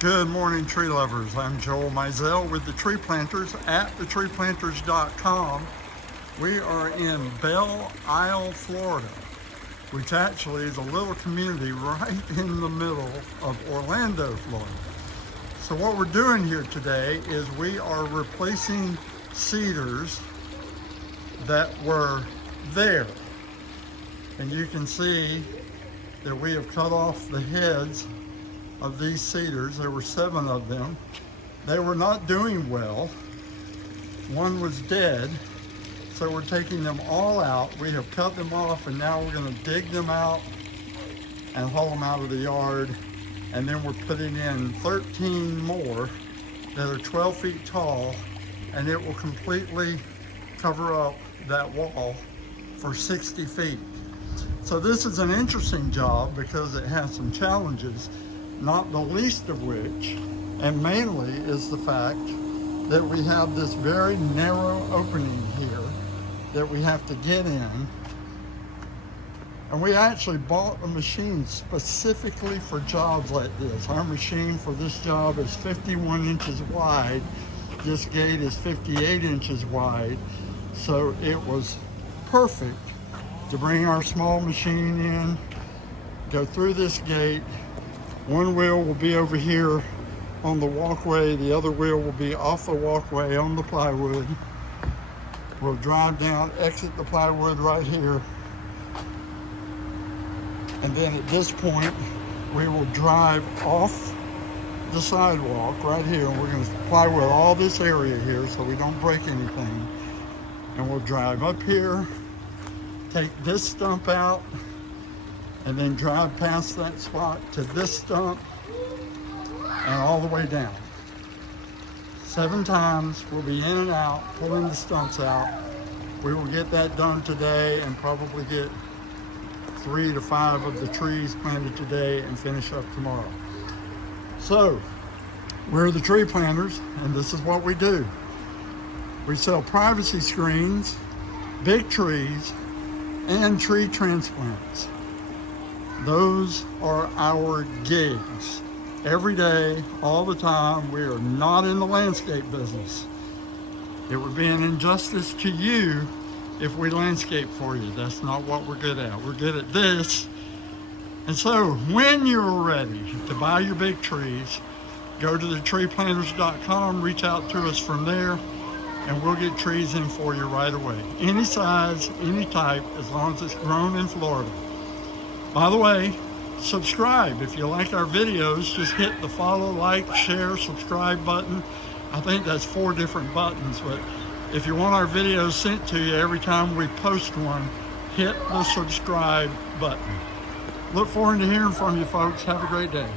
Good morning, tree lovers. I'm Joel Mizell with the Tree Planters at thetreeplanters.com. We are in Belle Isle, Florida, which actually is a little community right in the middle of Orlando, Florida. So what we're doing here today is we are replacing cedars that were there. And you can see that we have cut off the heads of these cedars. There were 7 of them. They were not doing well. One was dead, so we're taking them all out. We have cut them off, and now we're going to dig them out and haul them out of the yard, and then we're putting in 13 more that are 12 feet tall, and it will completely cover up that wall for 60 feet. So this is an interesting job because it has some challenges, not the least of which, and mainly, is the fact that we have this very narrow opening here that we have to get in. And we actually bought a machine specifically for jobs like this. Our machine for this job is 51 inches wide. This gate is 58 inches wide. So it was perfect to bring our small machine in, go through this gate. One wheel will be over here on the walkway. The other wheel will be off the walkway on the plywood. We'll drive down, exit the plywood right here. And then at this point, we will drive off the sidewalk right here. And we're going to plywood all this area here so we don't break anything. And we'll drive up here, take this stump out, and then drive past that spot to this stump and all the way down. 7 times, we'll be in and out, pulling the stumps out. We will get that done today and probably get 3 to 5 of the trees planted today and finish up tomorrow. So, we're the Tree Planters, and this is what we do. We sell privacy screens, big trees, and tree transplants. Those are our gigs. Every day, all the time. We are not in the landscape business. It would be an injustice to you if we landscape for you. That's not what we're good at. We're good at this. And so when you're ready to buy your big trees, go to thetreeplanters.com, reach out to us from there, and we'll get trees in for you right away. Any size, any type, as long as it's grown in Florida. By the way, subscribe. If you like our videos, just hit the follow, like, share, subscribe button. I think that's 4 different buttons, but if you want our videos sent to you every time we post one, hit the subscribe button. Look forward to hearing from you, folks. Have a great day.